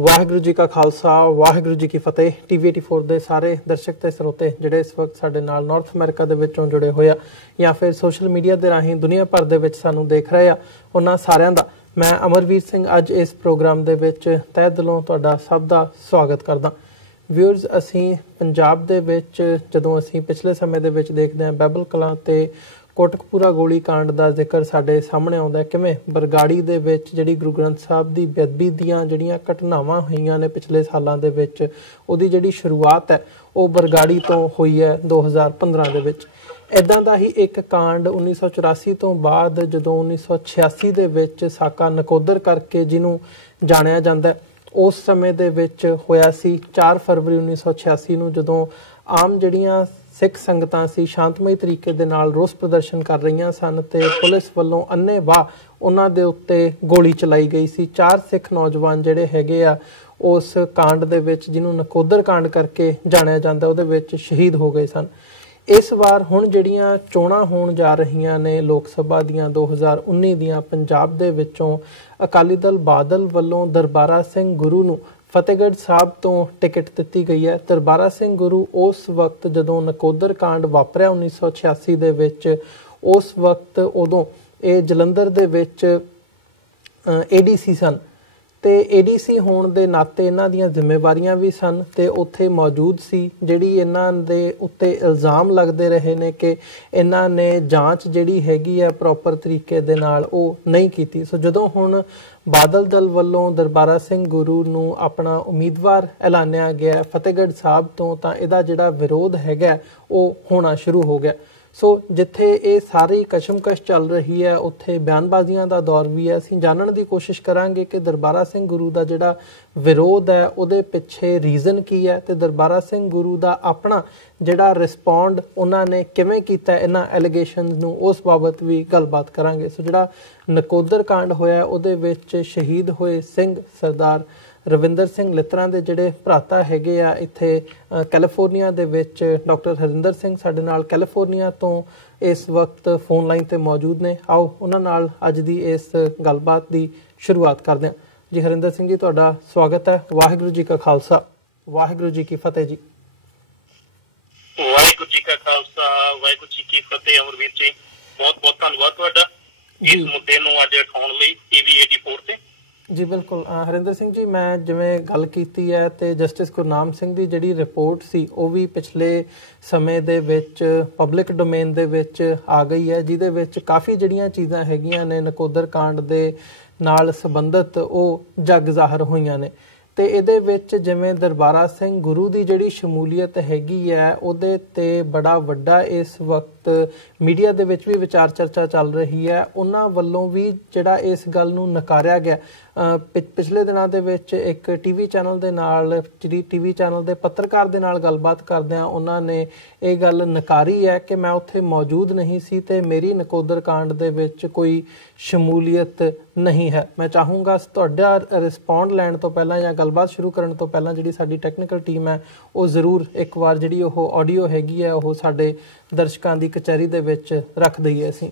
वाहिगुरू जी का खालसा वाहिगुरू जी की फतेह। TV84 ਦੇ ਸਾਰੇ ਦਰਸ਼ਕ ਤੇ ਸਰੋਤੇ ਜਿਹੜੇ ਇਸ ਵਕਤ ਸਾਡੇ ਨਾਲ ਨਾਰਥ ਅਮਰੀਕਾ ਦੇ ਵਿੱਚੋਂ ਜੁੜੇ ਹੋਏ ਆ ਜਾਂ ਫਿਰ ਸੋਸ਼ਲ ਮੀਡੀਆ ਦੇ ਰਾਹੀਂ ਦੁਨੀਆ ਭਰ ਦੇ ਵਿੱਚ ਸਾਨੂੰ ਦੇਖ ਰਹੇ ਆ, ਉਹਨਾਂ ਸਾਰਿਆਂ ਦਾ ਮੈਂ ਅਮਰਵੀਰ ਸਿੰਘ ਅੱਜ ਇਸ ਪ੍ਰੋਗਰਾਮ ਦੇ ਵਿੱਚ ਤਹਿ ਦਿਲੋਂ ਤੁਹਾਡਾ ਸਭ ਦਾ ਸਵਾਗਤ ਕਰਦਾ। ਵਿਊਅਰਸ, ਅਸੀਂ ਪੰਜਾਬ ਦੇ ਵਿੱਚ ਜਦੋਂ ਅਸੀਂ ਪਿਛਲੇ ਸਮੇਂ ਦੇ ਵਿੱਚ ਦੇਖਦੇ ਹਾਂ ਬਾਬਲ ਕਲਾਂ ਤੇ ਕੋਟਕਪੂਰਾ ਗੋਲੀ ਕਾਂਡ ਦਾ ਜ਼ਿਕਰ ਸਾਡੇ ਸਾਹਮਣੇ ਆਉਂਦਾ ਕਿਵੇਂ ਬਰਗਾੜੀ ਦੇ ਵਿੱਚ ਜਿਹੜੀ ਗੁਰੂ ਗ੍ਰੰਥ ਸਾਹਿਬ ਦੀ ਬੇਅਦਬੀ ਦੀਆਂ ਜਿਹੜੀਆਂ ਘਟਨਾਵਾਂ ਹੋਈਆਂ ਨੇ ਪਿਛਲੇ ਸਾਲਾਂ ਦੇ ਵਿੱਚ, ਉਹਦੀ ਜਿਹੜੀ ਸ਼ੁਰੂਆਤ ਹੈ ਉਹ ਬਰਗਾੜੀ ਤੋਂ ਹੋਈ ਹੈ 2015 ਦੇ ਵਿੱਚ। ਇੱਦਾਂ ਦਾ ਹੀ ਇੱਕ ਕਾਂਡ 1984 ਤੋਂ ਬਾਅਦ ਜਦੋਂ 1986 ਦੇ ਵਿੱਚ ਸਾਕਾ ਨਕੋਦਰ ਕਰਕੇ ਜਿਹਨੂੰ ਜਾਣਿਆ ਜਾਂਦਾ ਉਸ ਸਮੇਂ ਦੇ ਵਿੱਚ ਹੋਇਆ ਸੀ। 4 ਫਰਵਰੀ 1986 ਨੂੰ ਜਦੋਂ ਆਮ ਜਿਹੜੀਆਂ ਸਿੱਖ ਸੰਗਤਾਂ ਸੀ ਸ਼ਾਂਤਮਈ ਤਰੀਕੇ ਦੇ ਨਾਲ ਰੋਸ ਪ੍ਰਦਰਸ਼ਨ ਕਰ ਰਹੀਆਂ ਸਨ ਤੇ ਪੁਲਿਸ ਵੱਲੋਂ ਅੰਨ੍ਹੇਵਾਹ ਉਹਨਾਂ ਦੇ ਉੱਤੇ ਗੋਲੀ ਚਲਾਈ ਗਈ ਸੀ। 4 ਸਿੱਖ ਨੌਜਵਾਨ ਜਿਹੜੇ ਹੈਗੇ ਆ ਉਸ ਕਾਂਡ ਦੇ ਵਿੱਚ, ਜਿਹਨੂੰ ਨਕੋਦਰ ਕਾਂਡ ਕਰਕੇ ਜਾਣਿਆ ਜਾਂਦਾ, ਉਹਦੇ ਵਿੱਚ ਸ਼ਹੀਦ ਹੋ ਗਏ ਸਨ। ਇਸ ਵਾਰ ਹੁਣ ਜਿਹੜੀਆਂ ਚੋਣਾਂ ਹੋਣ ਜਾ ਰਹੀਆਂ ਨੇ ਲੋਕ ਸਭਾ ਦੀਆਂ 2019 ਦੀਆਂ, ਪੰਜਾਬ ਦੇ ਵਿੱਚੋਂ ਅਕਾਲੀ ਦਲ ਬਾਦਲ ਵੱਲੋਂ ਦਰਬਾਰਾ ਸਿੰਘ ਗੁਰੂ ਨੂੰ ਫਤਿਹਗੜ੍ਹ ਸਾਹਿਬ ਤੋਂ ਟਿਕਟ ਦਿੱਤੀ ਗਈ ਹੈ। ਦਰਬਾਰਾ ਸਿੰਘ ਗੁਰੂ ਉਸ ਵਕਤ ਜਦੋਂ ਨਕੋਦਰ ਕਾਂਡ ਵਾਪਰਿਆ 1986 ਦੇ ਵਿੱਚ, ਉਸ ਵਕਤ ਉਦੋਂ ਇਹ ਜਲੰਧਰ ਦੇ ਵਿੱਚ ADC ਸਨ ਤੇ ADC ਹੋਣ ਦੇ ਨਾਤੇ ਇਹਨਾਂ ਦੀਆਂ ਜ਼ਿੰਮੇਵਾਰੀਆਂ ਵੀ ਸਨ ਤੇ ਉੱਥੇ ਮੌਜੂਦ ਸੀ। ਜਿਹੜੀ ਇਹਨਾਂ ਦੇ ਉੱਤੇ ਇਲਜ਼ਾਮ ਲੱਗਦੇ ਰਹੇ ਨੇ ਕਿ ਇਹਨਾਂ ਨੇ ਜਾਂਚ ਜਿਹੜੀ ਹੈਗੀ ਹੈ ਪ੍ਰੋਪਰ ਤਰੀਕੇ ਦੇ ਨਾਲ ਉਹ ਨਹੀਂ ਕੀਤੀ। ਸੋ ਜਦੋਂ ਹੁਣ ਬਾਦਲ ਦਲ ਵੱਲੋਂ ਦਰਬਾਰਾ ਸਿੰਘ ਗੁਰੂ ਨੂੰ ਆਪਣਾ ਉਮੀਦਵਾਰ ਐਲਾਨਿਆ ਗਿਆ ਫਤਿਹਗੜ੍ਹ ਸਾਹਿਬ ਤੋਂ, ਤਾਂ ਇਹਦਾ ਜਿਹੜਾ ਵਿਰੋਧ ਹੈਗਾ ਉਹ ਹੋਣਾ ਸ਼ੁਰੂ ਹੋ ਗਿਆ। ਸੋ ਜਿੱਥੇ ਇਹ ਸਾਰੀ ਕਸ਼ਮਕਸ਼ ਚੱਲ ਰਹੀ ਹੈ ਉੱਥੇ ਬਿਆਨਬਾਜ਼ੀਆਂ ਦਾ ਦੌਰ ਵੀ ਹੈ। ਅਸੀਂ ਜਾਣਨ ਦੀ ਕੋਸ਼ਿਸ਼ ਕਰਾਂਗੇ ਕਿ ਦਰਬਾਰਾ ਸਿੰਘ ਗੁਰੂ ਦਾ ਜਿਹੜਾ ਵਿਰੋਧ ਹੈ ਉਹਦੇ ਪਿੱਛੇ ਰੀਜ਼ਨ ਕੀ ਹੈ ਤੇ ਦਰਬਾਰਾ ਸਿੰਘ ਗੁਰੂ ਦਾ ਆਪਣਾ ਜਿਹੜਾ ਰਿਸਪੌਂਡ ਉਹਨਾਂ ਨੇ ਕਿਵੇਂ ਕੀਤਾ ਇਹਨਾਂ ਐਲੀਗੇਸ਼ਨਸ ਨੂੰ, ਉਸ ਬਾਬਤ ਵੀ ਗੱਲਬਾਤ ਕਰਾਂਗੇ। ਸੋ ਜਿਹੜਾ ਨਕੋਦਰ ਕਾਂਡ ਹੋਇਆ ਉਹਦੇ ਵਿੱਚ ਸ਼ਹੀਦ ਹੋਏ ਸਿੰਘ ਸਰਦਾਰ ਰਵਿੰਦਰ ਸਿੰਘ ਲਿੱਤਰਾਂ ਦੇ ਜਿਹੜੇ ਭਰਾਤਾ ਹੈਗੇ ਆ ਇੱਥੇ ਕੈਲੀਫੋਰਨੀਆ ਦੇ ਵਿੱਚ, ਡਾਕਟਰ ਹਰਿੰਦਰ ਸਿੰਘ ਸਾਡੇ ਨਾਲ ਕੈਲੀਫੋਰਨੀਆ ਤੋਂ ਇਸ ਵਕਤ ਫੋਨ ਲਾਈਨ ਤੇ ਮੌਜੂਦ ਨੇ। ਆਓ ਉਹਨਾਂ ਨਾਲ ਅੱਜ ਦੀ ਇਸ ਗੱਲਬਾਤ ਦੀ ਸ਼ੁਰੂਆਤ ਕਰਦੇ ਹਾਂ। ਜੀ ਹਰਿੰਦਰ ਸਿੰਘ ਜੀ, ਤੁਹਾਡਾ ਸਵਾਗਤ ਹੈ। ਵਾਹਿਗੁਰੂ ਜੀ ਕਾ ਖਾਲਸਾ ਵਾਹਿਗੁਰੂ ਜੀ ਕੀ ਫਤਿਹ ਜੀ। ਵਾਹਿਗੁਰੂ ਜੀ ਕਾ ਖਾਲਸਾ ਵਾਹਿਗੁਰੂ ਜੀ ਕੀ ਫਤਿਹ। ਅਮਰਵੀਰ ਜੀ, ਬਹੁਤ ਬਹੁਤ ਧੰਨਵਾਦ ਤੁਹਾਡਾ ਇਸ ਮੁੱਦੇ ਨੂੰ ਅੱਜ ਉਠਾਉਣ ਲਈ TV84 ਤੇ। ਜੀ ਬਿਲਕੁਲ ਹਰਿੰਦਰ ਸਿੰਘ ਜੀ, ਮੈਂ ਜਿਵੇਂ ਗੱਲ ਕੀਤੀ ਹੈ ਤੇ ਜਸਟਿਸ ਗੁਰਨਾਮ ਸਿੰਘ ਦੀ ਜਿਹੜੀ ਰਿਪੋਰਟ ਸੀ ਉਹ ਵੀ ਪਿਛਲੇ ਸਮੇਂ ਦੇ ਵਿੱਚ ਪਬਲਿਕ ਡੋਮੇਨ ਦੇ ਵਿੱਚ ਆ ਗਈ ਹੈ, ਜਿਹਦੇ ਵਿੱਚ ਕਾਫੀ ਜਿਹੜੀਆਂ ਚੀਜ਼ਾਂ ਹੈਗੀਆਂ ਨੇ ਨਕੋਦਰ ਕਾਂਡ ਦੇ ਨਾਲ ਸੰਬੰਧਿਤ ਉਹ ਜੱਗ ਜ਼ਾਹਰ ਹੋਈਆਂ ਨੇ। ਤੇ ਇਹਦੇ ਵਿੱਚ ਜਿਵੇਂ ਦਰਬਾਰਾ ਸਿੰਘ ਗੁਰੂ ਦੀ ਜਿਹੜੀ ਸ਼ਮੂਲੀਅਤ ਹੈਗੀ ਹੈ ਉਹਦੇ ਤੇ ਬੜਾ ਵੱਡਾ ਇਸ ਵਕਤ ਮੀਡੀਆ ਦੇ ਵਿੱਚ ਵੀ ਵਿਚਾਰ ਚਰਚਾ ਚੱਲ ਰਹੀ ਹੈ। ਉਹਨਾਂ ਵੱਲੋਂ ਵੀ ਜਿਹੜਾ ਇਸ ਗੱਲ ਨੂੰ ਨਕਾਰਿਆ ਗਿਆ। ਪਿਛਲੇ ਦਿਨਾਂ ਦੇ ਵਿੱਚ ਇੱਕ TV ਚੈਨਲ ਦੇ ਨਾਲ, ਜਿਹੜੀ TV ਚੈਨਲ ਦੇ ਪੱਤਰਕਾਰ ਦੇ ਨਾਲ ਗੱਲਬਾਤ ਕਰਦਿਆਂ ਉਹਨਾਂ ਨੇ ਇਹ ਗੱਲ ਨਕਾਰੀ ਹੈ ਕਿ ਮੈਂ ਉੱਥੇ ਮੌਜੂਦ ਨਹੀਂ ਸੀ ਤੇ ਮੇਰੀ ਨਕੋਦਰ ਕਾਂਡ ਦੇ ਵਿੱਚ ਕੋਈ ਸ਼ਮੂਲੀਅਤ ਨਹੀਂ ਹੈ। ਮੈਂ ਚਾਹੂੰਗਾ ਤੁਹਾਡਾ ਰਿਸਪੌਂਡ ਲੈਣ ਤੋਂ ਪਹਿਲਾਂ ਜਾਂ ਗੱਲਬਾਤ ਸ਼ੁਰੂ ਕਰਨ ਤੋਂ ਪਹਿਲਾਂ ਜਿਹੜੀ ਸਾਡੀ ਟੈਕਨੀਕਲ ਟੀਮ ਹੈ ਉਹ ਜ਼ਰੂਰ ਇੱਕ ਵਾਰ ਜਿਹੜੀ ਉਹ ਆਡੀਓ ਹੈਗੀ ਹੈ ਉਹ ਸਾਡੇ ਦਰਸ਼ਕਾਂ ਦੀ ਕਚਹਿਰੀ ਦੇ ਵਿੱਚ ਰੱਖ ਦਈਏ। ਅਸੀਂ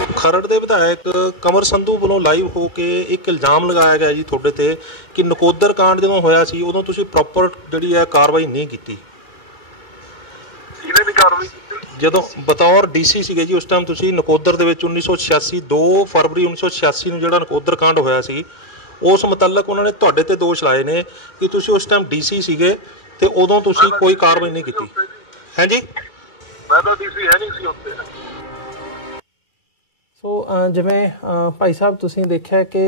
ਖਰੜ ਦੇ ਵਿਧਾਇਕ ਕੰਵਰ ਸੰਧੂ ਵੱਲੋਂ ਲਾਈਵ ਹੋ ਕੇ ਇੱਕ ਇਲਜ਼ਾਮ ਲਗਾਇਆ ਗਿਆ ਜੀ ਤੁਹਾਡੇ ਤੇ ਕਿ ਨਕੋਦਰ ਕਾਂਡ ਜਦੋਂ ਹੋਇਆ ਸੀ ਉਦੋਂ ਤੁਸੀਂ ਪ੍ਰੋਪਰ ਜਿਹੜੀ ਹੈ ਕਾਰਵਾਈ ਨਹੀਂ ਕੀਤੀ। ਇਹਨੇ ਵੀ ਕਾਰਵਾਈ ਕੀਤੀ ਜਦੋਂ ਬਤੌਰ DC ਸੀਗੇ ਜੀ ਉਸ ਟਾਈਮ ਤੁਸੀਂ ਨਕੋਦਰ ਦੇ ਵਿੱਚ 1986 2 ਫਰਵਰੀ 1986 ਨੂੰ ਜਿਹੜਾ ਨਕੋਦਰ ਕਾਂਡ ਹੋਇਆ ਸੀ ਉਸ ਮੁਤਲਕ ਉਹਨਾਂ ਨੇ ਤੁਹਾਡੇ ਤੇ ਦੋਸ਼ ਲਾਏ ਨੇ ਕਿ ਤੁਸੀਂ ਉਸ ਟਾਈਮ DC ਸੀਗੇ ਤੇ ਉਦੋਂ ਤੁਸੀਂ ਕੋਈ ਕਾਰਵਾਈ ਨਹੀਂ ਕੀਤੀ। ਹਾਂਜੀ, ਮੈਂ ਤਾਂ DC ਹੈ ਨਹੀਂ ਸੀ ਉੱਥੇ। ਸੋ ਜਿਵੇਂ ਭਾਈ ਸਾਹਿਬ ਤੁਸੀਂ ਦੇਖਿਆ ਕਿ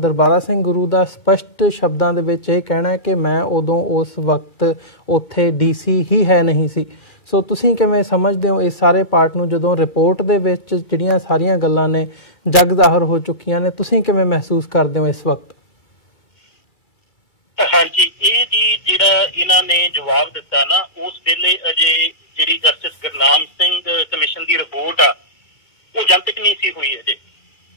ਦਰਬਾਰਾ ਸਿੰਘ ਗੁਰੂ ਦਾ ਸਪਸ਼ਟ ਸ਼ਬਦਾਂ ਦੇ ਵਿੱਚ ਇਹ ਕਹਿਣਾ ਹੈ ਕਿ ਮੈਂ ਉਦੋਂ ਉਸ ਵਕਤ ਉੱਥੇ DC ਹੀ ਹੈ ਨਹੀਂ ਸੀ। ਸੋ ਤੁਸੀਂ ਕਿਵੇਂ ਸਮਝਦੇ ਹੋ ਇਸ ਸਾਰੇ ਪਾਰਟ ਨੂੰ, ਜਦੋਂ ਰਿਪੋਰਟ ਦੇ ਵਿੱਚ ਜਿਹੜੀਆਂ ਸਾਰੀਆਂ ਗੱਲਾਂ ਨੇ ਜੱਗ ਜ਼ਾਹਰ ਹੋ ਚੁੱਕੀਆਂ ਨੇ, ਤੁਸੀਂ ਕਿਵੇਂ ਮਹਿਸੂਸ ਕਰਦੇ ਹੋ ਇਸ ਵਕਤ? ਹਾਂਜੀ, ਇਹ ਜੀ ਜਿਹੜਾ ਇਹਨਾਂ ਨੇ ਜਵਾਬ ਦਿੱਤਾ ਨਾ, ਉਸ ਵੇਲੇ ਅਜੇ ਜਿਹੜੀ ਜਸਟਿਸ ਗੁਰਨਾਮ ਸਿੰਘ ਕਮਿਸ਼ਨ ਦੀ ਰਿਪੋਰਟ ਆ ਉਹ ਜਨਤਕ ਨਹੀਂ ਸੀ ਹੋਈ ਅਜੇ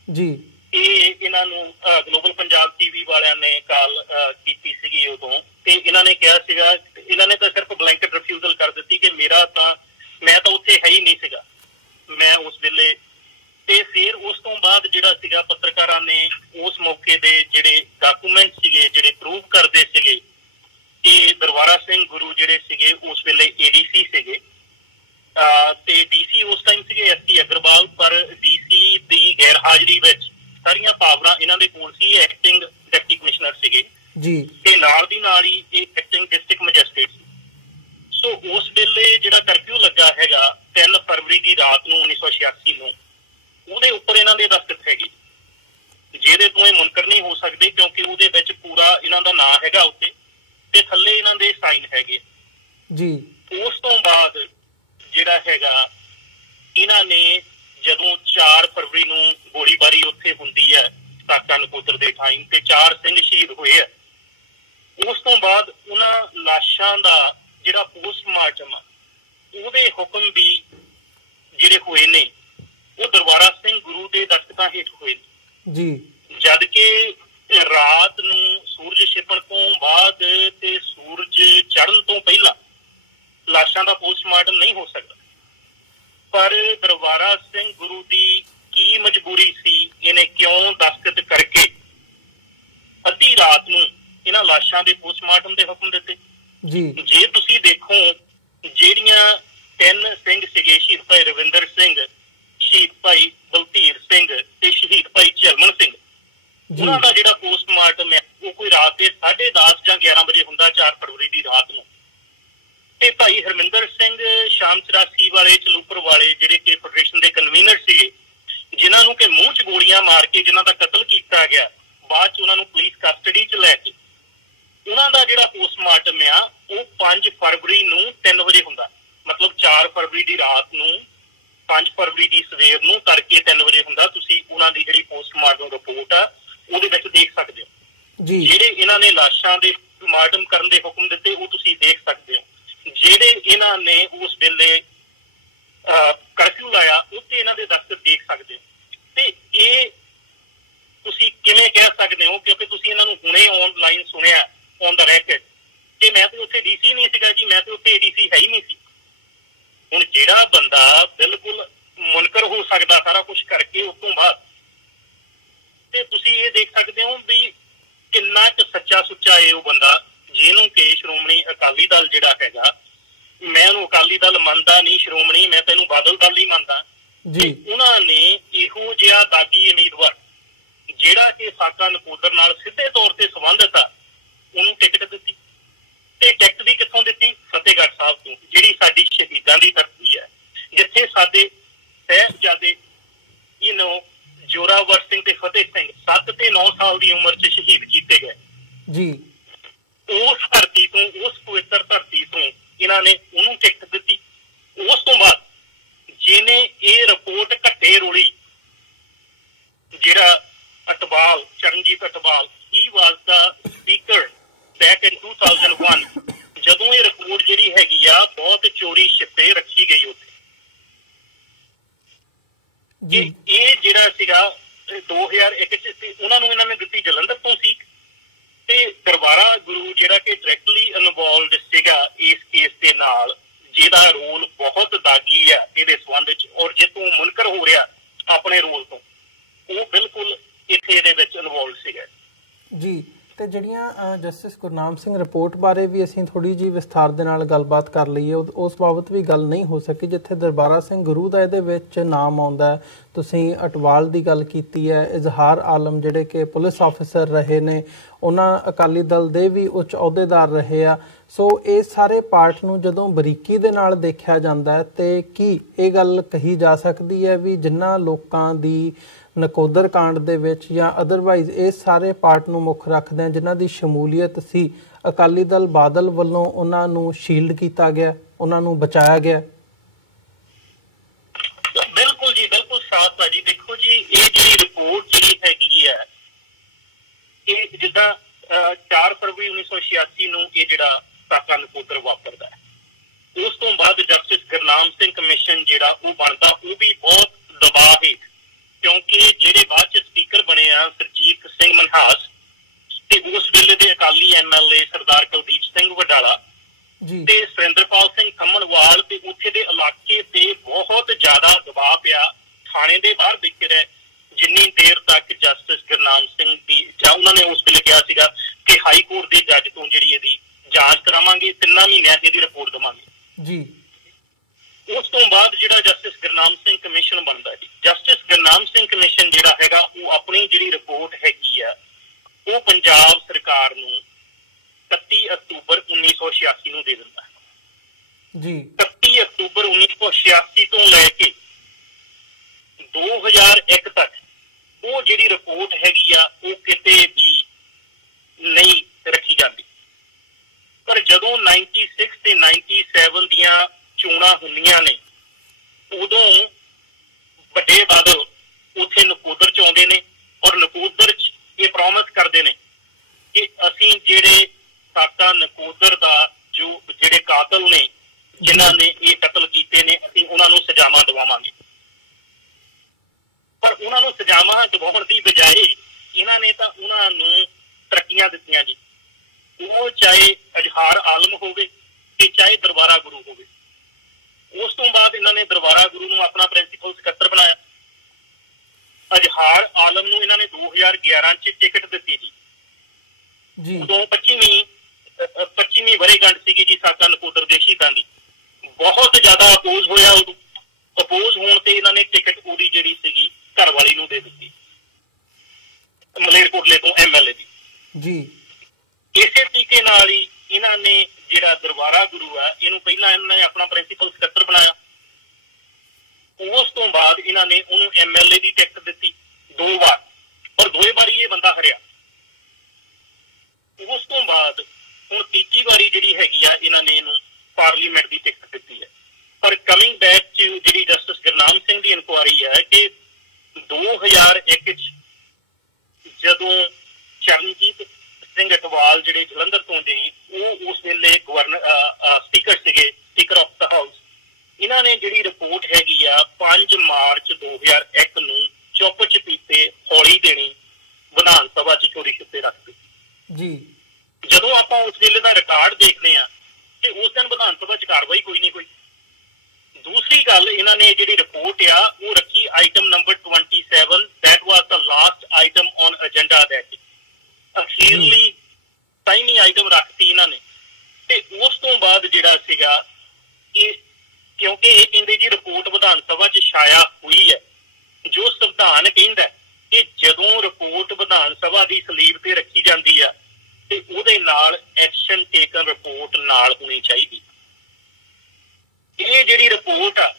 ਜੀ। ਇਹ ਇਹਨਾਂ ਨੂੰ ਗਲੋਬਲ ਪੰਜਾਬ TV ਵਾਲਿਆਂ ਨੇ ਕਾਲ ਕੀਤੀ ਸੀਗੀ ਉਦੋਂ, ਤੇ ਇਹਨਾਂ ਨੇ ਕਿਹਾ ਸੀਗਾ, ਇਹਨਾਂ ਨੇ ਤਾਂ ਸਿਰਫ ਬਲੈਂਕਟ ਰਿਫਿਊਜ਼ਲ ਕਰ ਦਿੱਤੀ ਕਿ ਮੈਂ ਤਾਂ ਉੱਥੇ ਹੈ ਹੀ ਨਹੀਂ ਸੀਗਾ ਮੈਂ ਉਸ ਵੇਲੇ। ਤੇ ਫਿਰ ਉਸ ਤੋਂ ਬਾਅਦ ਜਿਹੜਾ ਸੀਗਾ ਪੱਤਰਕਾਰਾਂ ਨੇ ਉਸ ਮੌਕੇ ਦੇ ਜਿਹੜੇ ਡਾਕੂਮੈਂਟ ਸੀਗੇ ਜਿਹੜੇ ਪ੍ਰੂਵ ਮੁਲਾਜ਼ਮ ਸੀਗੇ ਐਸਟੀ ਅਗਰਵਾਲ, ਪਰ ਡੀਸੀ ਦੀ ਗੈਰ ਹਾਜ਼ਰੀ ਵਿੱਚ ਸਾਰੀਆਂ ਪਾਵਰਾਂ ਇਹਨਾਂ ਦੇ ਕੋਲ ਸੀ। ਐਕਟਿੰਗ ਡਿਪਟੀ ਕਮਿਸ਼ਨਰ ਸੀਗੇ ਜੀ, ਤੇ ਨਾਲ ਦੀ ਨਾਲ ਹੀ ਇਹ ਐਕਟਿੰਗ ਡਿਸਟ੍ਰਿਕਟ ਮੈਜਿਸਟ੍ਰੇਟ ਸੀ। ਸੋ ਉਸ ਵੇਲੇ ਜਿਹੜਾ ਕਰਫਿਊ ਲੱਗਾ ਹੈਗਾ 3 ਫਰਵਰੀ ਦੀ ਰਾਤ ਨੂੰ 1986 ਨੂੰ, ਉਹਦੇ ਉੱਪਰ ਇਹਨਾਂ ਦੇ ਦਸਤਖਤ ਹੈਗੇ, ਜਿਹਦੇ ਤੋਂ ਇਹ ਮੁਨਕਰ ਨਹੀਂ ਹੋ ਸਕਦੇ, ਕਿਉਂਕਿ ਉਹਦੇ ਵਿੱਚ ਪੂਰਾ ਇਹਨਾਂ ਦਾ ਨਾਂ ਹੈਗਾ ਉੱਤੇ ਤੇ ਥੱਲੇ ਇਹਨਾਂ ਦੇ ਸਾਈਨ ਹੈਗੇ ਜੀ। ਉਸ ਤੋਂ ਬਾਅਦ ਜਿਹੜਾ ਹੈਗਾ ਇਹਨਾਂ ਨੇ ਜਦੋਂ 4 ਫਰਵਰੀ ਨੂੰ ਗੋਲੀਬਾਰੀ ਉੱਥੇ ਹੁੰਦੀ ਹੈ ਸਾਕਾ ਨਕੋਦਰ ਦੇ ਟਾਈਮ ਤੇ 4 ਸਿੰਘ ਸ਼ਹੀਦ ਹੋਏ ਆ। ਉਸ ਤੋਂ ਬਾਅਦ ਉਹਨਾਂ ਲਾਸ਼ਾਂ ਦਾ ਜਿਹੜਾ ਪੋਸਟਮਾਰਟਮ ਆ ਉਹਦੇ ਹੁਕਮ ਵੀ ਜਿਹੜੇ ਹੋਏ ਨੇ ਉਹ ਦਰਬਾਰਾ ਸਿੰਘ ਗੁਰੂ ਦੇ ਦਸਤਖਤਾਂ ਹੇਠ ਹੋਏ ਜੀ, ਜਦ ਕਿ ਰਾਤ ਨੂੰ ਸੂਰਜ ਛਿਪਣ ਤੋਂ ਬਾਅਦ ਤੇ ਸੂਰਜ ਚੜ੍ਹਨ ਤੋਂ ਪਹਿਲਾਂ ਲਾਸ਼ਾਂ ਦਾ ਪੋਸਟਮਾਰਟਮ ਨਹੀਂ ਹੋ ਸਕਦਾ। ਪਰ ਦਰਬਾਰਾ ਸਿੰਘ ਗੁਰੂ ਦੀ ਕੀ ਮਜਬੂਰੀ ਸੀ, ਇਹਨੇ ਕਿਉਂ ਦਸਤਖਤ ਕਰਕੇ ਅੱਧੀ ਰਾਤ ਨੂੰ ਇਹਨਾਂ ਲਾਸ਼ਾਂ ਦੇ ਪੋਸਟਮਾਰਟਮ ਦੇ ਹੁਕਮ ਦਿੱਤੇ ਜੀ। ਜੇ ਤੁਸੀਂ ਦੇਖੋ ਜਿਹੜੀਆਂ 3 ਸਿੰਘ ਸੀਗੇ, ਸ਼ਹੀਦ ਭਾਈ ਰਵਿੰਦਰ ਸਿੰਘ, ਸ਼ਹੀਦ ਭਾਈ ਬਲਧੀਰ ਸਿੰਘ ਤੇ ਸ਼ਹੀਦ ਭਾਈ ਝਲਮਣ ਸਿੰਘ, ਉਹਨਾਂ ਦਾ ਜਿਹੜਾ ਪੋਸਟਮਾਰਟਮ ਹੈ ਉਹ ਕੋਈ ਰਾਤ ਦੇ 10:30 ਜਾਂ 11 ਵਜੇ ਹੁੰਦਾ 4 ਫਰਵਰੀ ਦੀ ਰਾਤ ਨੂੰ। ਤੇ ਭਾਈ ਹਰਮਿੰਦਰ ਸਿੰਘ ਸ਼ਾਮ 84 ਵਾਲੇ ਚਲੂਪਰ ਵਾਲੇ ਜਿਹੜੇ ਕਿ ਫੈਡਰੇਸ਼ਨ ਦੇ ਕਨਵੀਨਰ ਸੀਗੇ, ਜਿਨ੍ਹਾਂ ਨੂੰ ਕਿ ਮੂੰਹ 'ਚ ਗੋਲੀਆਂ ਮਾਰ ਕੇ ਜਿਨ੍ਹਾਂ ਦਾ ਕਤਲ ਕੀਤਾ ਗਿਆ, ਬਾਅਦ 'ਚ ਉਹਨਾਂ ਨੂੰ ਪੁਲਿਸ ਕਸਟਡੀ 'ਚ ਲੈ ਕੇ ਉਹਨਾਂ ਦਾ ਜਿਹੜਾ ਪੋਸਟਮਾਰਟਮ ਆ ਉਹ 5 ਫਰਵਰੀ ਨੂੰ 3 ਵਜੇ ਹੁੰਦਾ। ਮਤਲਬ 4 ਫਰਵਰੀ ਦੀ ਰਾਤ ਨੂੰ 5 ਫਰਵਰੀ ਦੀ ਸਵੇਰ ਨੂੰ ਤੜਕੇ 3 ਵਜੇ ਹੁੰਦਾ। ਤੁਸੀਂ ਉਹਨਾਂ ਦੀ ਜਿਹੜੀ ਪੋਸਟਮਾਰਟਮ ਰਿਪੋਰਟ ਆ ਉਹਦੇ ਵਿੱਚ ਦੇਖ ਸਕਦੇ ਹੋ ਜੀ। ਜਿਹੜੇ ਇਹਨਾਂ ਨੇ ਲਾਸ਼ਾਂ ਦੇ ਪੋਸਟਮਾਰਟਮ ਕਰਨ ਦੇ ਹੁਕਮ ਦਿੱਤੇ ਉਹ ਤੁਸੀਂ ਦੇਖ ਸਕਦੇ ਹੋ। ਜਿਹੜੇ ਇਹਨਾਂ ਨੇ ਉਸ ਵੇਲੇ ਕਰਫਿਊ ਲਾਇਆ ਉੱਤੇ ਇਹਨਾਂ ਦੇ ਦਸਤਖਤ ਦੇਖ ਸਕਦੇ ਹੋ। ਤੇ ਇਹ ਤੁਸੀਂ ਕਿਵੇਂ ਕਹਿ ਸਕਦੇ ਹੋ, ਕਿਉਂਕਿ ਤੁਸੀਂ ਇਹਨਾਂ ਨੂੰ ਹੁਣੇ ਆਨਲਾਈਨ ਸੁਣਿਆ ਔਨ ਦਾ ਰੈਕਡ ਕਿ ਮੈਂ ਤੇ ਉੱਥੇ ਡੀਸੀ ਨਹੀਂ ਸੀਗਾ ਜੀ, ਮੈਂ ਤੇ ਉੱਥੇ ਏਡੀਸੀ ਹੈ ਹੀ ਨਹੀਂ ਸੀ। ਹੁਣ ਜਿਹੜਾ ਬੰਦਾ ਬਿਲਕੁਲ ਮੁਨਕਰ ਹੋ ਸਕਦਾ ਸਾਰਾ ਕੁਝ ਕਰਕੇ ਉਸ ਤੋਂ ਬਾਅਦ, ਤੇ ਤੁਸੀਂ ਇਹ ਦੇਖ ਸਕਦੇ ਹੋ ਵੀ ਕਿੰਨਾ ਕੁ ਸੱਚਾ ਸੁੱਚਾ ਹੈ ਉਹ ਬੰਦਾ, ਜਿਹਨੂੰ ਕਿ ਸ਼੍ਰੋਮਣੀ ਅਕਾਲੀ ਦਲ ਜਿਹੜਾ ਹੈਗਾ, ਮੈਂ ਉਹਨੂੰ ਅਕਾਲੀ ਦਲ ਮੰਨਦਾ ਨਹੀਂ, ਸ਼੍ਰੋਮਣੀ ਮੈਂ ਤੈਨੂੰ ਬਾਦਲ ਦਲ ਹੀ ਮੰਨਦਾ ਜੀ। ਉਹਨਾਂ ਨੇ ਇਹੋ ਜਿਹਾ ਦਾਗੀ ਉਮੀਦਵਾਰ ਜਿਹੜਾ ਕਿ ਸਾਕਾ ਨਕੋਦਰ ਨਾਲ ਸਿੱਧੇ ਤੌਰ ਤੇ ਸੰਬੰਧਿਤ ਆ, ਉਹਨੂੰ ਟਿਕਟ ਦਿੱਤੀ। ਤੇ ਟਿਕਟ ਵੀ ਕਿੱਥੋਂ ਦਿੱਤੀ? ਫਤਿਹਗੜ੍ਹ ਸਾਹਿਬ ਤੋਂ, ਜਿਹੜੀ ਸਾਡੀ ਸ਼ਹੀਦਾਂ ਦੀ ਧਰਤੀ ਹੈ, ਜਿੱਥੇ ਸਾਡੇ ਸਾਹਿਬਜ਼ਾਦੇ ਜ਼ੋਰਾਵਰ ਸਿੰਘ ਤੇ ਫਤਿਹ ਸਿੰਘ 7 ਤੇ 9 ਸਾਲ ਦੀ ਉਮਰ 'ਚ ਸ਼ਹੀਦ ਕੀਤੇ ਗਏ ਜੀ। ਉਸ ਧਰਤੀ ਤੋਂ, ਉਸ ਪਵਿੱਤਰ ਧਰਤੀ ਤੋਂ ਇਹਨਾਂ ਨੇ ਉਹਨੂੰ ਟਿਕਟ ਦਿੱਤੀ। ਉਸ ਤੋਂ ਬਾਅਦ ਜਿਹਨੇ ਇਹ ਰਿਪੋਰਟ ਘੱਟੇ ਰੋਲੀ, ਜਿਹੜਾ ਅਟਵਾਲ, ਚਰਨਜੀਤ ਅਟਵਾਲ, ਹੀ ਵਾਸ ਦਾ ਸਪੀਕਰ ਬੈਕ ਇਨ 2001, ਜਦੋਂ ਇਹ ਰਿਪੋਰਟ ਜਿਹੜੀ ਹੈਗੀ ਆ ਬਹੁਤ ਚੋਰੀ ਛਿਪੇ ਰੱਖੀ ਗਈ ਉੱਥੇ। ਇਹ ਜਿਹੜਾ ਸੀਗਾ 2001 'ਚ ਉਹਨਾਂ ਨੂੰ ਇਹਨਾਂ ਨੇ ਦਿੱਤੀ ਜਲੰਧਰ ਤੋਂ ਸੀ। ਤੇ ਦਰਬਾਰਾ ਗੁਰੂ ਜਿਹੜਾ ਕਿ ਡਾਇਰੈਕਟਲੀ ਇਨਵੋਲਵਡ ਸੀਗਾ ਇਸ ਕੇਸ ਦੇ ਨਾਲ, ਜਿਹਦਾ ਰੋਲ ਬਹੁਤ ਦਾਗੀ ਆ ਇਹਦੇ ਸੰਬੰਧ 'ਚ, ਔਰ ਜੇ ਤੂੰ ਮੁਨਕਰ ਹੋ ਰਿਹਾ ਆਪਣੇ ਰੋਲ ਤੋਂ, ਉਹ ਬਿਲਕੁਲ ਇੱਥੇ ਇਹਦੇ ਵਿੱਚ ਇਨਵੋਲਵ ਸੀਗਾ ਜੀ। ਤੇ ਜਿਹੜੀਆਂ ਜਸਟਿਸ ਗੁਰਨਾਮ ਸਿੰਘ ਰਿਪੋਰਟ ਬਾਰੇ ਵੀ ਅਸੀਂ ਥੋੜੀ ਜਿਹੀ ਵਿਸਥਾਰ ਦੇ ਨਾਲ ਗੱਲਬਾਤ ਕਰ ਲਈਏ, ਉਸ ਬਾਬਤ ਵੀ ਗੱਲ ਨਹੀਂ ਹੋ ਸਕੀ, ਜਿੱਥੇ ਦਰਬਾਰਾ ਸਿੰਘ ਗੁਰੂ ਦਾ ਇਹਦੇ ਵਿੱਚ ਨਾਮ ਆਉਂਦਾ। ਤੁਸੀਂ ਅਟਵਾਲ ਦੀ ਗੱਲ ਕੀਤੀ ਹੈ, ਇਜ਼ਹਾਰ ਆਲਮ ਜਿਹੜੇ ਕਿ ਪੁਲਿਸ ਆਫਿਸਰ ਰਹੇ ਨੇ, ਉਹਨਾਂ ਅਕਾਲੀ ਦਲ ਦੇ ਵੀ ਉੱਚ ਅਹੁਦੇਦਾਰ ਰਹੇ ਆ। ਸੋ ਇਹ ਸਾਰੇ ਪਾਰਟ ਨੂੰ ਜਦੋਂ ਬਰੀਕੀ ਦੇ ਨਾਲ ਦੇਖਿਆ ਜਾਂਦਾ ਹੈ ਤੇ ਕੀ ਇਹ ਗੱਲ ਕਹੀ ਜਾ ਸਕਦੀ ਹੈ ਵੀ ਜਿਨ੍ਹਾਂ ਲੋਕਾਂ ਦੀ ਨਕੋਦਰ ਕਾਂਡ ਦੇ ਵਿੱਚ ਜਾਂ ਅਦਰਵਾਈਜ਼ ਇਹ ਸਾਰੇ ਪਾਰਟ ਨੂੰ ਮੁੱਖ ਰੱਖਦੇ ਆ ਜਿਨ੍ਹਾਂ ਦੀ ਸ਼ਮੂਲੀਅਤ ਸੀ, ਅਕਾਲੀ ਦਲ ਬਾਦਲ ਵੱਲੋਂ ਉਹਨਾਂ ਨੂੰ ਸ਼ੀਲਡ ਕੀਤਾ ਗਿਆ, ਉਹਨਾਂ ਨੂੰ ਬਚਾਇਆ ਗਿਆ? ਬਿਲਕੁਲ ਜੀ, ਬਿਲਕੁਲ ਸਾਫ਼ ਹੈ ਜੀ। ਦੇਖੋ ਜੀ, ਇਹ ਜਿਹੜੀ ਰਿਪੋਰਟ ਜਿਹੜੀ ਹੈਗੀ ਹੈ, ਇਹ ਜਿੱਦਾਂ 4 ਫਰਵਰੀ 1986 ਨੂੰ ਇਹ ਜਿਹੜਾ ਸਾਕਾ ਨਕੋਦਰ ਵਾਪਰਦਾ ਹੈ, ਉਸ ਤੋਂ ਬਾਅਦ ਜਸਟਿਸ ਗੁਰਨਾਮ ਸਿੰਘ ਕਮਿਸ਼ਨ ਜਿਹੜਾ ਉਹ ਬਣਦਾ, ਉਹ ਵੀ ਬਹੁਤ ਦਬਾਅ ਹੈ, ਕਿਉਂਕਿ ਜਿਹੜੇ ਬਾਅਦ 'ਚ ਸਪੀਕਰ ਬਣੇ ਆ ਸਰਜੀਤ ਸਿੰਘ ਮਨਹਾਸ, ਤੇ ਉਸ ਵੇਲੇ ਦੇ ਅਕਾਲੀ MLA ਸਰਦਾਰ ਕੁਲਦੀਪ ਸਿੰਘ ਵਡਾਲਾ ਤੇ ਸੁਰਿੰਦਰਪਾਲ ਸਿੰਘ ਖੰਮਣਵਾਲ, ਤੇ ਉੱਥੇ ਦੇ ਇਲਾਕੇ ਤੇ ਬਹੁਤ ਜ਼ਿਆਦਾ ਦਬਾਅ ਪਿਆ। ਥਾਣੇ ਦੇ ਬਾਹਰ ਦਿਖ ਰਿਹਾ ਜਿੰਨੀ ਦੇਰ ਤੱਕ ਜਸਟਿਸ ਗੁਰਨਾਮ ਸਿੰਘ ਦੀ, ਜਾਂ ਉਹਨਾਂ ਨੇ ਉਸ ਵੇਲੇ ਕਿਹਾ ਸੀਗਾ ਕਿ ਹਾਈ ਕੋਰਟ ਦੇ ਜੱਜ ਤੋਂ ਜਿਹੜੀ ਇਹਦੀ ਜਾਂਚ ਕਰਾਵਾਂਗੇ, 3 ਮਹੀਨਿਆਂ ਦੀ ਇਹਦੀ ਰਿਪੋਰਟ ਦੇਵਾਂਗੇ ਜੀ। ਉਸ ਤੋਂ ਬਾਅਦ ਜਿਹੜਾ ਜਸਟਿਸ ਗੁਰਨਾਮ ਸਿੰਘ ਕਮਿਸ਼ਨ ਬਣਦਾ ਜੀ। ਜਸਟਿਸ ਗੁਰਨਾਮ ਸਿੰਘ ਕਮਿਸ਼ਨ ਜਿਹੜਾ ਹੈਗਾ ਉਹ ਆਪਣੀ ਜਿਹੜੀ ਰਿਪੋਰਟ ਹੈਗੀ ਆ ਉਹ ਪੰਜਾਬ ਸਰਕਾਰ ਨੂੰ 31 ਅਕਤੂਬਰ 1986 ਨੂੰ ਦੇ ਦਿੰਦਾ ਜੀ। 31 ਅਕਤੂਬਰ 1986 ਤੋਂ ਲੈ ਕੇ 2001 ਤੱਕ ਉਹ ਜਿਹੜੀ ਰਿਪੋਰਟ ਹੈਗੀ ਆ ਉਹ ਕਿਤੇ ਵੀ ਨਹੀਂ ਰੱਖੀ ਜਾਂਦੀ। ਪਰ ਜਦੋਂ 96 ਤੇ 97 ਦੀਆਂ ਚੋਣਾਂ ਹੁੰਦੀਆਂ ਨੇ ਉਦੋਂ ਵੱਡੇ ਬਾਦਲ ਉੱਥੇ ਨਕੋਦਰ ਚ ਆਉਂਦੇ ਨੇ ਔਰ ਨਕੋਦਰ ਚ ਇਹ ਪ੍ਰੋਮਿਸ ਕਰਦੇ ਨੇ ਕਿ ਅਸੀਂ ਜਿਹੜੇ ਸਾਕਾ ਨਕੋਦਰ ਦਾ ਜਿਹੜੇ ਕਾਤਲ ਨੇ ਜਿਨ੍ਹਾਂ ਨੇ ਇਹ ਕਤਲ ਕੀਤੇ ਨੇ ਅਸੀਂ ਉਹਨਾਂ ਨੂੰ ਸਜ਼ਾਵਾਂ ਦਿਵਾਵਾਂਗੇ। ਪਰ ਉਹਨਾਂ ਨੂੰ ਸਜ਼ਾਵਾਂ ਦਿਵਾਉਣ ਦੀ ਬਜਾਏ ਇਹਨਾਂ ਨੇ ਤਾਂ ਉਹਨਾਂ ਨੂੰ ਤਰੱਕੀਆਂ ਦਿੱਤੀਆਂ ਜੀ। ਉਹ ਚਾਹੇ ਅਜਹਾਰ ਆਲਮ ਹੋਵੇ ਤੇ ਚਾਹੇ ਦਰਬਾਰਾ ਗੁਰੂ ਹੋਵੇ। ਉਸ ਤੋਂ ਬਾਅਦ ਇਹਨਾਂ ਨੇ ਦਰਬਾਰਾ ਗੁਰੂ ਨੂੰ ਆਪਣਾ ਪ੍ਰਿੰਸੀਪਲ ਸਕੱਤਰ ਬਣਾਇਆ। ਅਜਹਾਰ ਆਲਮ ਨੂੰ ਇਹਨਾਂ ਨੇ 2011 ਚ ਟਿਕਟ ਦਿੱਤੀ ਜੀ। ਉਦੋਂ 25ਵੀਂ ਵਰ੍ਹੇਗੰਢ ਸੀਗੀ ਜੀ ਸਾਕਾ ਨਕੋਦਰ ਦੇ ਸ਼ਹੀਦਾਂ ਦੀ। ਬਹੁਤ ਜ਼ਿਆਦਾ ਅਪੋਜ਼ ਹੋਇਆ। ਉਦੋਂ ਅਪੋਜ਼ ਹੋਣ ਤੇ ਇਹਨਾਂ ਨੇ ਟਿਕਟ ਉਹਦੀ ਜਿਹੜੀ ਸੀਗੀ ਘਰ ਵਾਲੀ ਨੂੰ ਦੇ ਦਿੱਤੀ, ਮਲੇਰਕੋਟਲੇ ਤੋਂ MLA ਦੀ ਜੀ। ਇਸੇ ਤਰੀਕੇ ਨਾਲ ਹੀ ਇਹਨਾਂ ਨੇ ਜਿਹੜਾ ਦਰਬਾਰਾ ਗੁਰੂ ਆ ਇਹਨੂੰ ਪਹਿਲਾਂ ਇਹਨਾਂ ਨੇ ਆਪਣਾ ਪ੍ਰਿੰਸੀਪਲ ਸਕੱਤਰ ਬਣਾਇਆ। ਉਸ ਤੋਂ ਬਾਅਦ ਇਹਨਾਂ ਨੇ ਉਹਨੂੰ MLA ਦੀ ਟਿਕਟ ਦਿੱਤੀ 2 ਵਾਰ ਔਰ 2 ਵਾਰੀ ਇਹ ਬੰਦਾ ਹਰਿਆ। ਉਸ ਤੋਂ ਬਾਅਦ ਹੁਣ ਤੀਜੀ ਵਾਰੀ ਜਿਹੜੀ ਹੈਗੀ ਆ ਇਹਨਾਂ ਨੇ ਇਹਨੂੰ ਪਾਰਲੀਮੈਂਟ ਦੀ ਟਿਕਟ ਦਿੱਤੀ ਹੈ। ਪਰ ਕਮਿੰਗ ਬੈਕ ਟੂ ਜਿਹੜੀ ਜਸਟਿਸ ਗੁਰਨਾਮ ਸਿੰਘ ਦੀ ਇਨਕੁਆਇਰੀ ਹੈ ਕਿ 2001 ਚ ਜਦੋਂ ਚਰਨਜੀਤ ਸਿੰਘ ਅਟਵਾਲ ਜਿਹੜੇ ਜਲੰਧਰ ਤੋਂ ਨੇ ਉਹ ਉਸ ਵੇਲੇ ਸਪੀਕਰ ਸੀਗੇ, ਸਪੀਕਰ ਆਫ ਦਾ ਹਾਊਸ, ਇਹਨਾਂ ਨੇ ਜਿਹੜੀ ਰਿਪੋਰਟ ਹੈਗੀ ਆ 5 ਮਾਰਚ 2001 ਨੂੰ ਚੁੱਪ ਚਪੀਤੇ ਹੌਲੀ ਦੇਣੀ ਵਿਧਾਨ ਸਭਾ ਚ ਚੋਰੀ ਛਿੱਪੇ ਰੱਖ ਦਿੱਤੀ ਜੀ। ਜਦੋਂ ਆਪਾਂ ਉਸ ਵੇਲੇ ਦਾ ਰਿਕਾਰਡ ਦੇਖਦੇ ਆ ਤੇ ਉਸ ਦਿਨ ਵਿਧਾਨ ਸਭਾ ਚ ਕਾਰਵਾਈ ਕੋਈ ਨਹੀਂ ਹੋਈ। ਦੂਸਰੀ ਗੱਲ, ਇਹਨਾਂ ਨੇ ਜਿਹੜੀ ਰਿਪੋਰਟ ਆ ਉਹ ਰੱਖੀ item number 27, that was the last item on agenda that day। ਅਖੀਰਲੀ 3ਵੀਂ ਆਈਟਮ ਰੱਖਤੀ ਇਹਨਾਂ ਨੇ। ਤੇ ਉਸ ਤੋਂ ਬਾਅਦ ਜਿਹੜਾ ਸੀਗਾ ਇਹ ਕਿਉਂਕਿ ਇਹ ਕਹਿੰਦੇ ਜੀ ਰਿਪੋਰਟ ਵਿਧਾਨ ਸਭਾ ਚ ਛਾਇਆ ਹੋਈ ਹੈ। ਜੋ ਸੰਵਿਧਾਨ ਕਹਿੰਦਾ ਕਿ ਜਦੋਂ ਰਿਪੋਰਟ ਵਿਧਾਨ ਸਭਾ ਦੀ ਸਲੀਬ ਤੇ ਰੱਖੀ ਜਾਂਦੀ ਆ ਤੇ ਉਹਦੇ ਨਾਲ ਐਕਸ਼ਨ ਟੇਕਨ ਰਿਪੋਰਟ ਨਾਲ ਹੋਣੀ ਚਾਹੀਦੀ। ਇਹ ਜਿਹੜੀ ਰਿਪੋਰਟ ਆ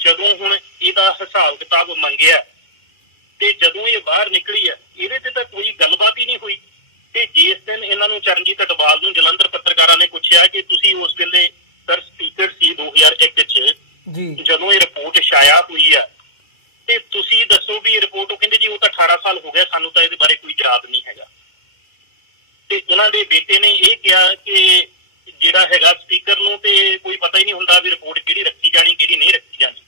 ਜਦੋਂ ਹੁਣ ਇਹਦਾ ਹਿਸਾਬ ਕਿਤਾਬ ਮੰਗਿਆ ਤੇ ਜਦੋਂ ਇਹ ਬਾਹਰ ਨਿਕਲੀ ਆ ਇਹਦੇ ਤੇ ਤਾਂ ਕੋਈ ਗੱਲਬਾਤ ਹੀ ਨਹੀਂ ਹੋਈ। ਤੇ ਜਿਸ ਦਿਨ ਇਹਨਾਂ ਨੂੰ ਚਰਨਜੀਤ ਅਟਵਾਲ ਨੂੰ ਜਲੰਧਰ ਪੱਤਰਕਾਰਾਂ ਨੇ ਪੁੱਛਿਆ ਕਿ ਤੁਸੀਂ ਉਸ ਵੇਲੇ ਸਰ ਸਪੀਕਰ ਸੀ 2001 ਚ ਜਦੋਂ ਇਹ ਰਿਪੋਰਟ ਛਾਇਆ ਹੋਈ ਆ ਤੇ ਤੁਸੀਂ ਦੱਸੋ ਵੀ ਇਹ ਰਿਪੋਰਟ, ਉਹ ਕਹਿੰਦੇ ਜੀ ਉਹ ਤਾਂ 18 ਸਾਲ ਹੋ ਗਿਆ, ਸਾਨੂੰ ਤਾਂ ਇਹਦੇ ਬਾਰੇ ਕੋਈ ਯਾਦ ਨਹੀਂ ਹੈਗਾ। ਤੇ ਉਹਨਾਂ ਦੇ ਬੇਟੇ ਨੇ ਇਹ ਕਿਹਾ ਕਿ ਜਿਹੜਾ ਹੈਗਾ ਸਪੀਕਰ ਨੂੰ ਤੇ ਕੋਈ ਪਤਾ ਹੀ ਨਹੀਂ ਹੁੰਦਾ ਵੀ ਰਿਪੋਰਟ ਕਿਹੜੀ ਰੱਖੀ ਜਾਣੀ ਕਿਹੜੀ ਨਹੀਂ ਰੱਖੀ ਜਾਣੀ।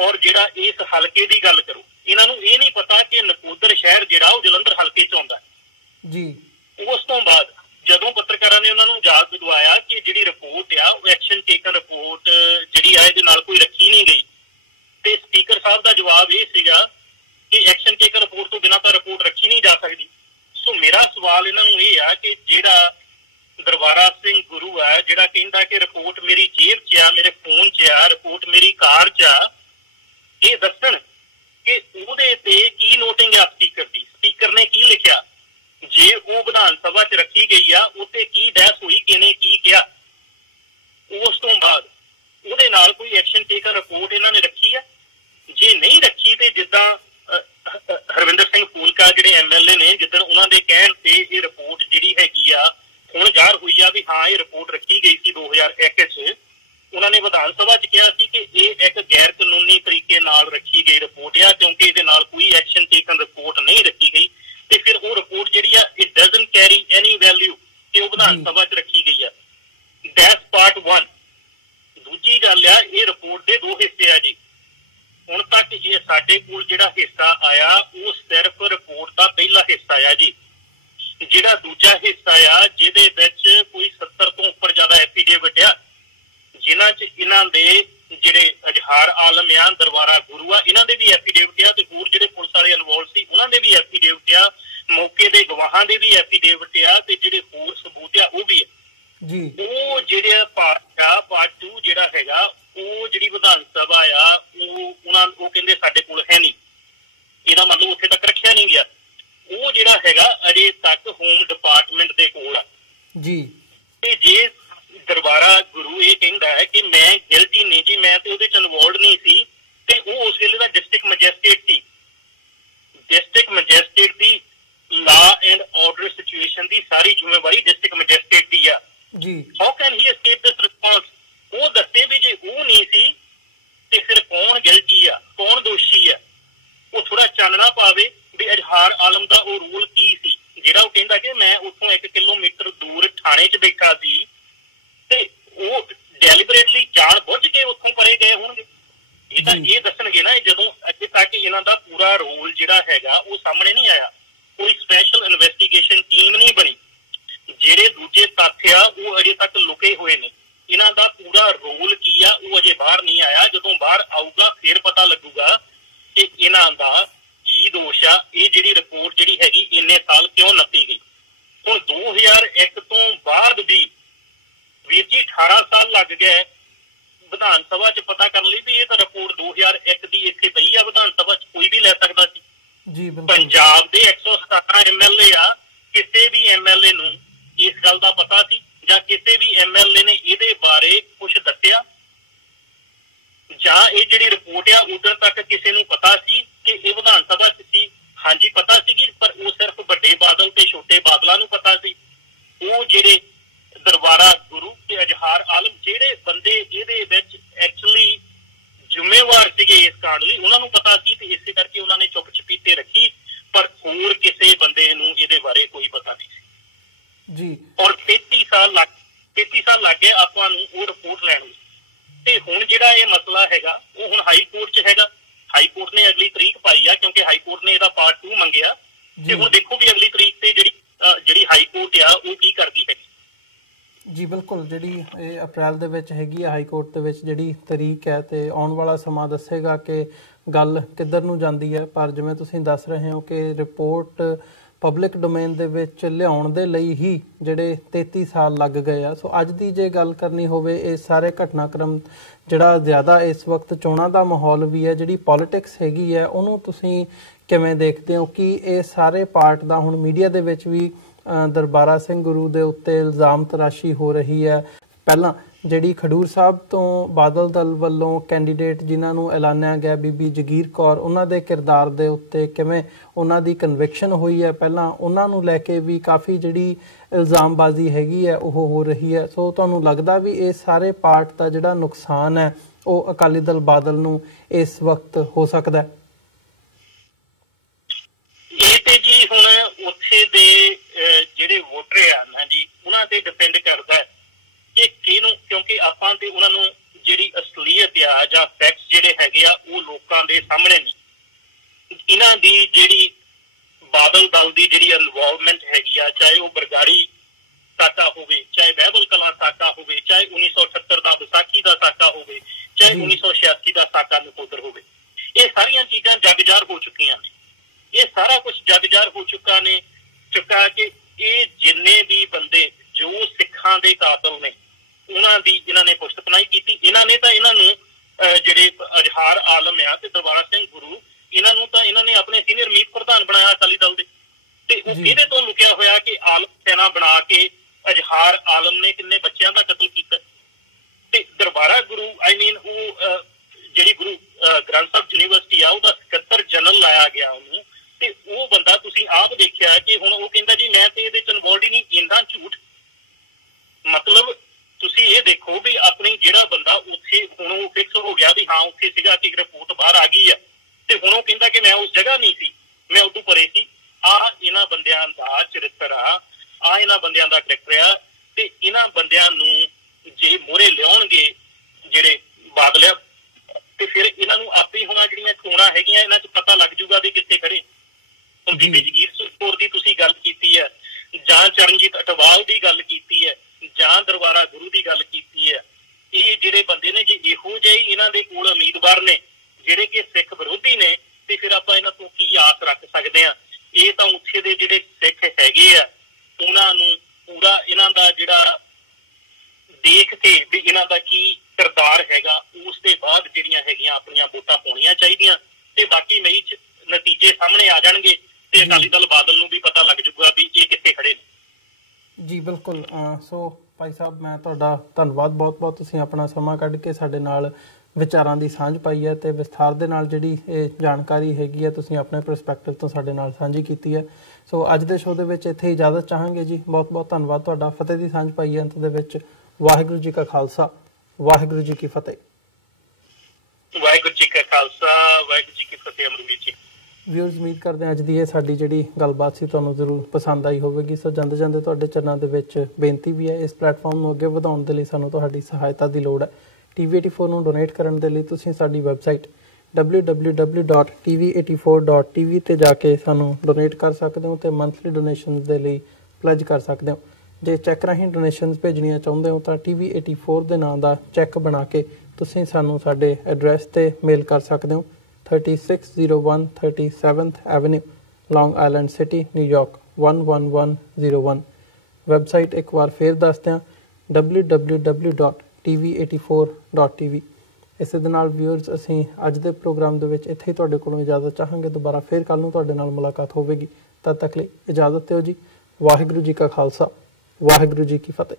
ਔਰ ਜਿਹੜਾ ਇਸ ਹਲਕੇ ਦੀ ਗੱਲ ਕਰੋ, ਇਹਨਾਂ ਨੂੰ ਇਹ ਨਹੀਂ ਪਤਾ ਕਿ ਨਕੋਦਰ ਸ਼ਹਿਰ ਜਿਹੜਾ ਉਹ ਜਲੰਧਰ ਹਲਕੇ ਚ ਆਉਂਦਾ ਜੀ। ਉਸ ਤੋਂ ਬਾਅਦ ਜਦੋਂ ਪੱਤਰਕਾਰਾਂ ਨੇ ਉਹਨਾਂ ਨੂੰ ਯਾਦ ਦਿਵਾਇਆ ਕਿ ਜਿਹੜੀ ਰਿਪੋਰਟ ਆ ਉਹ ਐਕਸ਼ਨ ਟੇਕਨ ਰਿਪੋਰਟ ਜਿਹੜੀ ਆ ਇਹਦੇ ਨਾਲ ਕੋਈ ਰੱਖੀ ਨਹੀਂ ਗਈ, ਤੇ ਸਪੀਕਰ ਸਾਹਿਬ ਦਾ ਜਵਾਬ ਇਹ ਸੀਗਾ ਕਿ ਐਕਸ਼ਨ ਟੇਕਨ ਰਿਪੋਰਟ ਤੋਂ ਬਿਨਾਂ ਤਾਂ ਰਿਪੋਰਟ ਰੱਖੀ ਨਹੀਂ ਜਾ ਸਕਦੀ। ਸੋ ਮੇਰਾ ਸਵਾਲ ਇਹਨਾਂ ਨੂੰ ਇਹ ਆ ਕਿ ਜਿਹੜਾ ਦਰਬਾਰਾ ਸਿੰਘ ਗੁਰੂ ਆ ਜਿਹੜਾ ਕਹਿੰਦਾ ਕਿ ਰਿਪੋਰਟ ਮੇਰੀ ਜੇਬ 'ਚ ਆ, ਮੇਰੇ ਫੋਨ 'ਚ ਆ, ਰਿਪੋਰਟ ਮੇਰੀ ਕਾਰ 'ਚ ਆ, ਇਹ ਦੱਸਣ ਕਿ ਉਹਦੇ ਤੇ ਕੀ ਨੋਟਿੰਗ ਆ ਸਪੀਕਰ ਦੀ, ਸਪੀਕਰ ਨੇ ਕੀ ਲਿਖਿਆ, ਜੇ ਉਹ ਵਿਧਾਨ ਸਭਾ 'ਚ ਰੱਖੀ ਗਈ ਆ ਉੱਤੇ ਕੀ ਬਹਿਸ ਹੋਈ, ਕਿਹਨੇ ਕੀ ਕਿਹਾ। ਉਸ ਤੋਂ ਬਾਅਦ ਉਹਦੇ ਨਾਲ ਕੋਈ ਐਕਸ਼ਨ ਟੇਕਨ ਰਿਪੋਰਟ ਇਹਨਾਂ ਨੇ ਰੱਖੀ ਆ। ਜੇ ਨਹੀਂ ਰੱਖੀ ਤੇ ਜਿੱਦਾਂ ਹਰਵਿੰਦਰ ਸਿੰਘ ਫੂਲਕਾ ਜਿਹੜੇ MLA ਨੇ, ਜਿੱਦਣ ਉਹਨਾਂ ਦੇ ਕਹਿਣ ਤੇ ਇਹ ਰਿਪੋਰਟ ਜਿਹੜੀ ਹੈਗੀ ਆ ਹੁਣ ਜ਼ਾਹਰ ਹੋਈ ਆ ਵੀ ਹਾਂ ਇਹ ਰਿਪੋਰਟ ਰੱਖੀ ਗਈ ਸੀ 2001 ਚ। ਉਹਨਾਂ ਨੇ ਵਿਧਾਨ ਸਭਾ ਚ ਕਿਹਾ ਸੀ ਕਿ ਇਹ ਇੱਕ ਗੈਰ ਕਾਨੂੰਨੀ ਤਰੀਕੇ ਨਾਲ ਰੱਖੀ ਗਈ ਰਿਪੋਰਟ ਆ ਕਿਉਂਕਿ ਇਹਦੇ ਨਾਲ ਕੋਈ ਐਕਸ਼ਨ ਟੇਕਨ ਰਿਪੋਰਟ ਨਹੀਂ ਰੱਖੀ ਗਈ, ਤੇ ਫਿਰ ਉਹ ਰਿਪੋਰਟ ਜਿਹੜੀ ਆ it doesn't carry any value ਕਿ ਉਹ ਵਿਧਾਨ ਸਭਾ ਚ ਰੱਖੀ ਗਈ ਆ। That's part 1। ਦੂਜੀ ਗੱਲ ਆ, ਇਹ ਰਿਪੋਰਟ ਦੇ 2 ਹਿੱਸੇ ਆ ਜੀ। ਹੁਣ ਤੱਕ ਇਹ ਸਾਡੇ ਕੋਲ ਜਿਹੜਾ ਹਿੱਸਾ ਆਇਆ ਉਹ ਸਿਰਫ ਰਿਪੋਰਟ ਦਾ ਪਹਿਲਾ ਹਿੱਸਾ ਆ ਜੀ। ਜਿਹੜਾ ਦੂਜਾ ਹਿੱਸਾ ਆ ਜਿਹਦੇ ਵਿੱਚ ਕੋਈ 70 ਤੋਂ ਉੱਪਰ ਜ਼ਿਆਦਾ ਐਫੀਡੇਵਿਟ ਆ, ਜਿਨ੍ਹਾਂ 'ਚ ਇਹਨਾਂ ਦੇ ਜਿਹੜੇ ਅਜਹਾਰ ਆਲਮ ਆ, ਦਰਬਾਰਾ ਗੁਰੂ ਆ, ਇਹਨਾਂ ਦੇ ਵੀ ਐਫੀਡੇਵਿਟ ਆ, ਤੇ ਹੋਰ ਜਿਹੜੇ ਪੁਲਿਸ ਵਾਲੇ ਇਨਵੋਲਵ ਸੀ ਉਹਨਾਂ ਦੇ ਵੀ ਐਫੀਡੇਵਿਟ ਆ, ਮੌਕੇ ਦੇ ਗਵਾਹਾਂ ਦੇ ਵੀ ਐਫੀਡੇਵਿਟ ਆ, ਤੇ ਜਿਹੜੇ ਹੋਰ ਸਬੂਤ ਆ ਉਹ ਵੀ ਆ ਜੀ। ਉਹ ਜਿਹੜਾ ਪਾਰਟ 2 ਜਿਹੜਾ ਹੈਗਾ ਉਹ ਜਿਹੜੀ ਵਿਧਾਨ ਸਭਾ ਇਨਵੋਲਡ ਨਹੀਂ ਸੀ ਤੇ ਉਹ ਉਸ ਵੇਲੇ ਦਾ district magistrate C. District magistrate the law and order situation ਦੀ ਸਾਰੀ ਜ਼ਿੰਮੇਵਾਰੀ ਡਿਸਟ੍ਰਿਕਟ ਮੈਜਿਸਟ੍ਰੇਟ ਦੀ ਆ ਜੀ। How can he escape this response? ਉਹ ਦੱਸੇ ਵੀ ਜੇ ਉਹ ਨਹੀਂ ਸੀ ਤੇ ਫਿਰ ਕੌਣ ਗਿਲਟੀ ਆ, ਕੌਣ ਦੋਸ਼ੀ ਆ? ਉਹ ਥੋੜਾ ਚਾਨਣਾ ਪਾਵੇ ਵੀ ਇਜ਼ਹਾਰ ਆਲਮ ਦਾ ਉਹ ਰੋਲ ਕੀ ਸੀ, ਜਿਹੜਾ ਉਹ ਕਹਿੰਦਾ ਕਿ ਮੈਂ ਉੱਥੋਂ 1 ਕਿਲੋਮੀਟਰ ਦੂਰ ਥਾਣੇ 'ਚ ਬੈਠਾ ਸੀ ਤੇ ਉਹ ਡੈਲੀਬਰੇਟਲੀ ਜਾਣ ਬੁੱਝ ਕੇ ਉੱਥੋਂ ਪਰੇ ਗਏ ਹੋਣਗੇ। ਇਹ ਤਾਂ ਇਹ ਦੱਸਣਗੇ ਨਾ। ਜਦੋਂ ਅੱਗੇ ਤੱਕ ਇਹਨਾਂ ਦਾ ਪੂਰਾ ਰੋਲ ਜਿਹੜਾ ਹੈਗਾ ਉਹ ਸਾਹਮਣੇ ਨਹੀਂ ਆਇਆ, ਕੋਈ ਸਪੈਸ਼ਲ ਇਨਵੈਸਟੀਗੇਸ਼ਨ ਟੀਮ ਨਹੀਂ ਬਣੀ, ਜਿਹੜੇ ਦੂਜੇ ਤੱਥ ਆ ਉਹ ਅਜੇ ਤੱਕ ਲੁਕੇ ਹੋਏ ਨੇ। ਇਹਨਾਂ ਦਾ ਪੂਰਾ ਰੋਲ ਕੀ ਆ ਉਹ ਅਜੇ ਬਾਹਰ ਨਹੀਂ ਆਇਆ। ਜਦੋਂ ਬਾਹਰ ਆਊਗਾ ਫਿਰ ਪਤਾ ਲੱਗੂਗਾ ਕਿ ਇਹਨਾਂ ਦਾ ਕੀ ਦੋਸ਼ ਆ। ਇਹ ਜਿਹੜੀ ਰਿਪੋਰਟ ਜਿਹੜੀ ਹੈਗੀ ਇੰਨੇ ਸਾਲ ਕਿਉਂ ਨੱਪੀ ਗਈ? ਹੁਣ 2001 ਤੋਂ ਬਾਅਦ ਵੀ ਵੀਰ ਜੀ 18 ਸਾਲ ਲੱਗ ਗਏ ਵਿਧਾਨ ਸਭਾ 'ਚ ਪਤਾ ਕਰਨ ਲਈ ਵੀ ਇਹ ਤਾਂ ਰਿਪੋਰਟ 2001 ਦੀ ਇੱਥੇ ਪਈ ਆ ਵਿਧਾਨ ਸਭਾ 'ਚ, ਕੋਈ ਵੀ ਲੈ ਸਕਦਾ ਸੀ ਜੀ। ਪੰਜਾਬ ਦੇ 117 MLA ਆ, ਕਿਸੇ ਵੀ MLA ਨੂੰ ਇਸ ਗੱਲ ਦਾ ਪਤਾ ਸੀ ਜਾਂ ਕਿਸੇ ਵੀ MLA ਨੇ ਇਹਦੇ ਬਾਰੇ ਕੁਝ ਦੱਸਿਆ? ਜਾਂ ਇਹ ਜਿਹੜੀ ਰਿਪੋਰਟ ਆ ਉਧਰ ਤੱਕ ਕਿਸੇ ਨੂੰ ਪਤਾ ਸੀ ਕਿ ਇਹ ਵਿਧਾਨ ਸਭਾ 'ਚ ਸੀ? ਹਾਂਜੀ ਪਤਾ ਸੀਗੀ, ਪਰ ਉਹ ਸਿਰਫ ਵੱਡੇ ਬਾਦਲ ਤੇ ਛੋਟੇ ਬਾਦਲਾਂ ਨੂੰ ਪਤਾ ਸੀ। ਉਹ ਜਿਹੜੇ ਦਰਬਾਰਾ ਗੁਰੂ ਤੇ ਇਜ਼ਹਾਰ ਆਲਮ ਜਿਹੜੇ ਬੰਦੇ ਇਹਦੇ ਵਿੱਚ ਐਕਚੁਅਲੀ ਜ਼ਿੰਮੇਵਾਰ ਸੀਗੇ ਇਸ ਕਾਂਡ ਲਈ, ਉਹਨਾਂ ਨੂੰ ਪਤਾ ਸੀ ਤੇ ਇਸੇ ਕਰਕੇ ਉਹਨਾਂ ਨੇ ਚੁੱਪ ਚਪੀਤੇ ਰੱਖੀ, ਪਰ ਹੋਰ ਕਿਸੇ ਬੰਦੇ ਨੂੰ ਇਹਦੇ ਬਾਰੇ ਕੋਈ ਪਤਾ ਨਹੀਂ ਸੀ ਜੀ। ਔਰ 33 ਸਾਲ ਲੱਗ ਗਏ ਆਪਾਂ ਨੂੰ ਉਹ ਰਿਪੋਰਟ ਲੈਣ ਨੂੰ। ਤੇ ਹੁਣ ਜਿਹੜਾ ਇਹ ਮਸਲਾ ਹੈਗਾ ਉਹ ਹੁਣ ਹਾਈ ਕੋਰਟ 'ਚ ਹੈਗਾ। ਹਾਈ ਕੋਰਟ ਨੇ ਅਗਲੀ ਤਰੀਕ ਪਾਈ ਆ ਕਿਉਂਕਿ ਹਾਈ ਕੋਰਟ ਨੇ ਇਹਦਾ ਪਾਰਟ 2 ਮੰਗਿਆ ਤੇ ਹੁਣ ਦੇਖੋ ਵੀ ਅਗਲੀ ਤਰੀਕ ਤੇ ਜਿਹੜੀ ਹਾਈ ਕੋਰਟ ਆ ਉਹ ਕੀ ਕਰਦੀ ਹੈਗੀ ਜੀ। ਬਿਲਕੁਲ, ਜਿਹੜੀ ਇਹ ਅਪ੍ਰੈਲ ਦੇ ਵਿੱਚ ਹੈਗੀ ਆ ਹਾਈ ਕੋਰਟ ਦੇ ਵਿੱਚ ਜਿਹੜੀ ਤਰੀਕ ਹੈ ਤੇ ਆਉਣ ਵਾਲਾ ਸਮਾਂ ਦੱਸੇਗਾ ਕਿ ਗੱਲ ਕਿੱਧਰ ਨੂੰ ਜਾਂਦੀ ਹੈ। ਪਰ ਜਿਵੇਂ ਤੁਸੀਂ ਦੱਸ ਰਹੇ ਹੋ ਕਿ ਰਿਪੋਰਟ ਪਬਲਿਕ ਡੋਮੇਨ ਦੇ ਵਿੱਚ ਲਿਆਉਣ ਦੇ ਲਈ ਹੀ ਜਿਹੜੇ 33 ਸਾਲ ਲੱਗ ਗਏ ਆ। ਸੋ ਅੱਜ ਦੀ ਜੇ ਗੱਲ ਕਰਨੀ ਹੋਵੇ ਇਹ ਸਾਰੇ ਘਟਨਾਕ੍ਰਮ ਜਿਹੜਾ ਜ਼ਿਆਦਾ ਇਸ ਵਕਤ ਚੋਣਾਂ ਦਾ ਮਾਹੌਲ ਵੀ ਹੈ, ਜਿਹੜੀ ਪੋਲਿਟਿਕਸ ਹੈਗੀ ਹੈ, ਉਹਨੂੰ ਤੁਸੀਂ ਕਿਵੇਂ ਦੇਖਦੇ ਹੋ ਕਿ ਇਹ ਸਾਰੇ ਪਾਰਟ ਦਾ ਹੁਣ ਮੀਡੀਆ ਦੇ ਵਿੱਚ ਵੀ ਦਰਬਾਰਾ ਸਿੰਘ ਗੁਰੂ ਦੇ ਉੱਤੇ ਇਲਜ਼ਾਮ ਤਰਾਸ਼ੀ ਹੋ ਰਹੀ ਹੈ? ਪਹਿਲਾਂ ਜਿਹੜੀ ਖਡੂਰ ਸਾਹਿਬ ਤੋਂ ਬਾਦਲ ਦਲ ਵੱਲੋਂ ਕੈਂਡੀਡੇਟ ਜਿਨ੍ਹਾਂ ਨੂੰ ਐਲਾਨਿਆ ਗਿਆ ਬੀਬੀ ਜਗੀਰ ਕੌਰ, ਉਹਨਾਂ ਦੇ ਕਿਰਦਾਰ ਦੇ ਉੱਤੇ ਕਿਵੇਂ ਉਹਨਾਂ ਦੀ ਕਨਵਿਕਸ਼ਨ ਹੋਈ ਹੈ, ਪਹਿਲਾਂ ਉਹਨਾਂ ਨੂੰ ਲੈ ਕੇ ਵੀ ਕਾਫੀ ਜਿਹੜੀ ਇਲਜ਼ਾਮਬਾਜ਼ੀ ਹੈਗੀ ਹੈ ਉਹ ਹੋ ਰਹੀ ਹੈ। ਸੋ ਤੁਹਾਨੂੰ ਲੱਗਦਾ ਵੀ ਇਹ ਸਾਰੇ ਪਾਰਟ ਦਾ ਜਿਹੜਾ ਨੁਕਸਾਨ ਹੈ ਉਹ ਅਕਾਲੀ ਦਲ ਬਾਦਲ ਨੂੰ ਇਸ ਵਕਤ ਹੋ ਸਕਦਾ ਹੈ? ਇਹ ਤੇ ਜੀ ਹੁਣ ਉੱਥੇ ਦੇ ਜਿਹੜੇ ਵੋਟਰ ਆ ਨਾ ਜੀ ਉਹਨਾਂ ਤੇ ਡਿਪੈਂਡ ਕਰਦਾ ਹੈ ਕਿ ਕਿਹਨੂੰ, ਕਿਉਂਕਿ ਆਪਾਂ ਤੇ ਉਹਨਾਂ ਨੂੰ ਜਿਹੜੀ ਅਸਲੀਅਤ ਆ ਜਾਂ ਫੈਕਟਸ ਜਿਹੜੇ ਹੈਗੇ ਆ ਉਹ ਲੋਕਾਂ ਦੇ ਸਾਹਮਣੇ ਨੇ। ਇਹਨਾਂ ਦੀ ਜਿਹੜੀ ਬਾਦਲ ਦਲ ਦੀ ਜਿਹੜੀ ਇਨਵੋਲਵਮੈਂਟ ਹੈਗੀ ਆ, ਚਾਹੇ ਉਹ ਬਰਗਾੜੀ ਸਾਕਾ ਹੋਵੇ, ਚਾਹੇ ਬਹਿਬਲ ਕਲਾਂ ਸਾਕਾ ਹੋਵੇ, ਚਾਹੇ 1978 ਦਾ ਵਿਸਾਖੀ ਦਾ ਸਾਕਾ ਹੋਵੇ, ਚਾਹੇ 1986 ਦਾ ਸਾਕਾ ਨਕੋਦਰ ਹੋਵੇ, ਇਹ ਸਾਰੀਆਂ ਚੀਜ਼ਾਂ ਜਗਜਾਰ ਹੋ ਚੁੱਕੀਆਂ ਨੇ। ਇਹ ਸਾਰਾ ਕੁਝ ਜਗਜਾਰ ਹੋ ਚੁੱਕਾ ਕਿ ਇਹ ਜਿੰਨੇ ਵੀ ਬੰਦੇ ਜੋ ਸਿੱਖਾਂ ਦੇ ਕਾਤਲ ਨੇ ਉਹਨਾਂ ਦੀ ਇਹਨਾਂ ਨੇ ਪੁਸ਼ਤਪਨਾਹੀ ਕੀਤੀ। ਇਹਨਾਂ ਨੇ ਤਾਂ ਇਹਨਾਂ ਨੂੰ ਜਿਹੜੇ ਇਜ਼ਹਾਰ ਆਲਮ ਆ ਤੇ ਦਰਬਾਰਾ ਸਿੰਘ ਗੁਰੂ, ਇਹਨਾਂ ਨੂੰ ਤਾਂ ਇਹਨਾਂ ਨੇ ਆਪਣੇ ਸੀਨੀਅਰ ਮੀਤ ਪ੍ਰਧਾਨ ਬਣਾਇਆ ਅਕਾਲੀ ਦਲ ਦੇ, ਤੇ ਉਹ ਇਹਦੇ ਤੋਂ ਲੁਕਿਆ ਹੋਇਆ ਕਿ ਆਲਮ ਸੈਨਾ ਬਣਾ ਕੇ ਇਜ਼ਹਾਰ ਆਲਮ ਨੇ ਕਿੰਨੇ ਬੱਚਿਆਂ ਦਾ ਕਤਲ ਕੀਤਾ। ਤੇ ਦਰਬਾਰਾ ਗੁਰੂ ਉਹ ਜਿਹੜੀ ਗੁਰੂ ਗ੍ਰੰਥ ਸਾਹਿਬ ਯੂਨੀਵਰਸਿਟੀ ਆ ਉਹਦਾ ਸਕੱਤਰ ਜਨਰਲ ਲਾਇਆ ਗਿਆ ਉਹਨੂੰ, ਤੇ ਉਹ ਬੰਦਾ ਤੁਸੀਂ ਆਪ ਦੇਖਿਆ ਕਿ ਹੁਣ ਉਹ ਕਹਿੰਦਾ ਜੀ ਮੈਂ ਤੇ ਇਹਦੇ ਚ ਇਨਵੋਲਡ ਹੀ ਨਹੀਂ। ਇੰਨਾ ਝੂਠ, ਮਤਲਬ ਤੁਸੀਂ ਇਹ ਦੇਖੋ ਵੀ ਆਪਣੀ ਜਿਹੜਾ ਬੰਦਾ ਉੱਥੇ ਹੁਣ ਉਹ ਫਿਕਸ ਹੋ ਗਿਆ ਵੀ ਹਾਂ ਉੱਥੇ ਸੀਗਾ ਕਿ ਰਿਪੋਰਟ ਬਾਹਰ ਆ ਗਈ ਆ, ਤੇ ਹੁਣ ਉਹ ਕਹਿੰਦਾ ਕਿ ਮੈਂ ਉਸ ਜਗ੍ਹਾ ਨਹੀਂ ਸੀ, ਮੈਂ ਉਦੋਂ ਪਰੇ ਸੀ। ਆਹ ਇਹਨਾਂ ਬੰਦਿਆਂ ਦਾ ਚਰਿੱਤਰ ਆ, ਆਹ ਇਹਨਾਂ ਬੰਦਿਆਂ ਦਾ ਕਰੈਕਟਰ ਆ, ਤੇ ਇਹਨਾਂ ਬੰਦਿਆਂ ਨੂੰ ਜੇ ਮੋਹਰੇ ਲਿਆਉਣਗੇ ਜਿਹੜੇ ਬਾਦਲ ਆ ਤੇ ਫਿਰ ਇਹਨਾਂ ਨੂੰ ਆਪੇ ਹੁਣ ਜਿਹੜੀਆਂ ਚੋਣਾਂ ਹੈਗੀਆਂ ਇਹਨਾਂ 'ਚ ਪਤਾ ਲੱਗ ਜੂਗਾ ਵੀ ਕਿੱਥੇ ਖੜੇ। ਹੁਣ ਬੀਬੀ ਜਗੀਰ ਕੌਰ ਦੀ ਤੁਸੀਂ ਗੱਲ ਕੀਤੀ ਹੈ, ਜਾਂ ਚਰਨਜੀਤ ਅਟਵਾਲ ਦੀ ਗੱਲ ਕੀਤੀ ਹੈ, ਜਾਂ ਦਰਬਾਰਾ ਗੁਰੂ ਦੀ ਗੱਲ ਕੀਤੀ ਹੈ, ਇਹ ਜਿਹੜੇ ਬੰਦੇ ਨੇ ਜੇ ਇਹੋ ਜਿਹੇ ਇਹਨਾਂ ਦੇ ਕੋਲ ਉਮੀਦਵਾਰ ਨੇ ਜਿਹੜੇ ਕਿ ਸਿੱਖ ਵਿਰੋਧੀ ਨੇ, ਤੇ ਫਿਰ ਆਪਾਂ ਇਹਨਾਂ ਤੋਂ ਕੀ ਆਸ ਰੱਖ ਸਕਦੇ ਹਾਂ? ਇਹ ਤਾਂ ਉੱਥੇ ਦੇ ਜਿਹੜੇ ਸਿੱਖ ਹੈਗੇ ਆ ਉਹਨਾਂ ਨੂੰ ਪੂਰਾ ਇਹਨਾਂ ਦਾ ਜਿਹੜਾ ਦੇਖ ਕੇ ਵੀ ਇਹਨਾਂ ਦਾ ਕੀ ਕਿਰਦਾਰ ਹੈਗਾ ਉਸ ਦੇ ਬਾਅਦ ਜਿਹੜੀਆਂ ਹੈਗੀਆਂ ਆਪਣੀਆਂ ਵੋਟਾਂ ਪਾਉਣੀਆਂ ਚਾਹੀਦੀਆਂ, ਤੇ ਬਾਕੀ ਮਈ 'ਚ ਨਤੀਜੇ ਸਾਹਮਣੇ ਆ ਜਾਣਗੇ ਤੇ ਅਕਾਲੀ ਦਲ ਬਾਦਲ ਨੂੰ ਵੀ ਪਤਾ ਲੱਗ ਜੂਗਾ ਵੀ ਇਹ ਕਿੱਥੇ ਖੜੇ ਨੇ। ਜੀ ਬਿਲਕੁਲ। ਸੋ ਭਾਈ ਸਾਹਿਬ ਮੈਂ ਤੁਹਾਡਾ ਧੰਨਵਾਦ ਬਹੁਤ-ਬਹੁਤ, ਤੁਸੀਂ ਆਪਣਾ ਸਮਾਂ ਕੱਢ ਕੇ ਸਾਡੇ ਨਾਲ ਵਿਚਾਰਾਂ ਦੀ ਸਾਂਝ ਪਾਈ ਹੈ ਤੇ ਵਿਸਥਾਰ ਦੇ ਨਾਲ ਜਿਹੜੀ ਇਹ ਜਾਣਕਾਰੀ ਹੈਗੀ ਹੈ ਤੁਸੀਂ ਆਪਣੇ ਪਰਸਪੈਕਟਿਵ ਤੋਂ ਸਾਡੇ ਨਾਲ ਸਾਂਝੀ ਕੀਤੀ ਹੈ। ਸੋ ਅੱਜ ਦੇ ਸ਼ੋਅ ਦੇ ਵਿੱਚ ਇੱਥੇ ਇਜਾਜ਼ਤ ਚਾਹਾਂਗੇ ਜੀ। ਬਹੁਤ ਬਹੁਤ ਧੰਨਵਾਦ ਤੁਹਾਡਾ। ਫਤਿਹ ਦੀ ਸਾਂਝ ਪਾਈ ਹੈ ਅੰਤ ਦੇ ਵਿੱਚ। ਵਾਹਿਗੁਰੂ ਜੀ ਕਾ ਖਾਲਸਾ, ਵਾਹਿਗੁਰੂ ਜੀ ਕੀ ਫਤਿਹ। ਵਾਹਿਗੁਰੂ ਜੀ ਕਾ ਖਾਲਸਾ, ਵਾਹਿਗੁਰੂ ਜੀ ਕੀ ਫਤਿਹ। ਅਮਰਵੀਰ ਜੀ ਵਿਊਅਰਸ, ਉਮੀਦ ਕਰਦੇ ਹਾਂ ਅੱਜ ਦੀ ਇਹ ਸਾਡੀ ਜਿਹੜੀ ਗੱਲਬਾਤ ਸੀ ਤੁਹਾਨੂੰ ਜ਼ਰੂਰ ਪਸੰਦ ਆਈ ਹੋਵੇਗੀ। ਸੋ ਜਾਂਦੇ ਜਾਂਦੇ ਤੁਹਾਡੇ ਚਰਨਾਂ ਦੇ ਵਿੱਚ ਬੇਨਤੀ ਵੀ ਹੈ, ਇਸ ਪਲੇਟਫਾਰਮ ਨੂੰ ਅੱਗੇ ਵਧਾਉਣ ਦੇ ਲਈ ਸਾਨੂੰ ਤੁਹਾਡੀ ਸਹਾਇਤਾ ਦੀ ਲੋੜ ਹੈ। TV84 ਨੂੰ ਡੋਨੇਟ ਕਰਨ ਦੇ ਲਈ ਤੁਸੀਂ ਸਾਡੀ ਵੈਬਸਾਈਟ www.tv84.tv ਤੇ ਜਾ ਕੇ ਸਾਨੂੰ ਡੋਨੇਟ ਕਰ ਸਕਦੇ ਹੋ ਤੇ ਮੰਥਲੀ ਡੋਨੇਸ਼ਨਸ ਦੇ ਲਈ ਪਲੇਜ ਕਰ ਸਕਦੇ ਹੋ। ਜੇ ਚੈੱਕ ਰਾਹੀਂ ਡੋਨੇਸ਼ਨਸ ਭੇਜਣੀਆਂ ਚਾਹੁੰਦੇ ਹੋ ਤਾਂ TV84 ਦੇ ਨਾਂ ਦਾ ਚੈੱਕ ਬਣਾ ਕੇ ਤੁਸੀਂ ਸਾਨੂੰ ਸਾਡੇ ਐਡਰੈਸ ਤੇ ਮੇਲ ਕਰ ਸਕਦੇ ਹੋ। 3601 37th Avenue, Long Island City, New York 11101। Website ਇੱਕ ਵਾਰ ਫੇਰ ਦੱਸਦੇ ਹਾਂ www.tv84.tv। ਇਸੇ ਦੇ ਨਾਲ ਵਿਊਅਰਸ ਅਸੀਂ ਅੱਜ ਦੇ ਪ੍ਰੋਗਰਾਮ ਦੇ ਵਿੱਚ ਇੱਥੇ ਹੀ ਤੁਹਾਡੇ ਕੋਲੋਂ ਇਜਾਜ਼ਤ ਚਾਹਾਂਗੇ। ਦੁਬਾਰਾ ਫੇਰ ਕੱਲ ਨੂੰ ਤੁਹਾਡੇ ਨਾਲ ਮੁਲਾਕਾਤ ਹੋਵੇਗੀ। ਤਦ ਤੱਕ ਲਈ ਇਜਾਜ਼ਤ ਦਿਓ ਜੀ। ਵਾਹਿਗੁਰੂ ਜੀ ਕਾ ਖਾਲਸਾ, ਵਾਹਿਗੁਰੂ ਜੀ ਕੀ ਫਤਿਹ।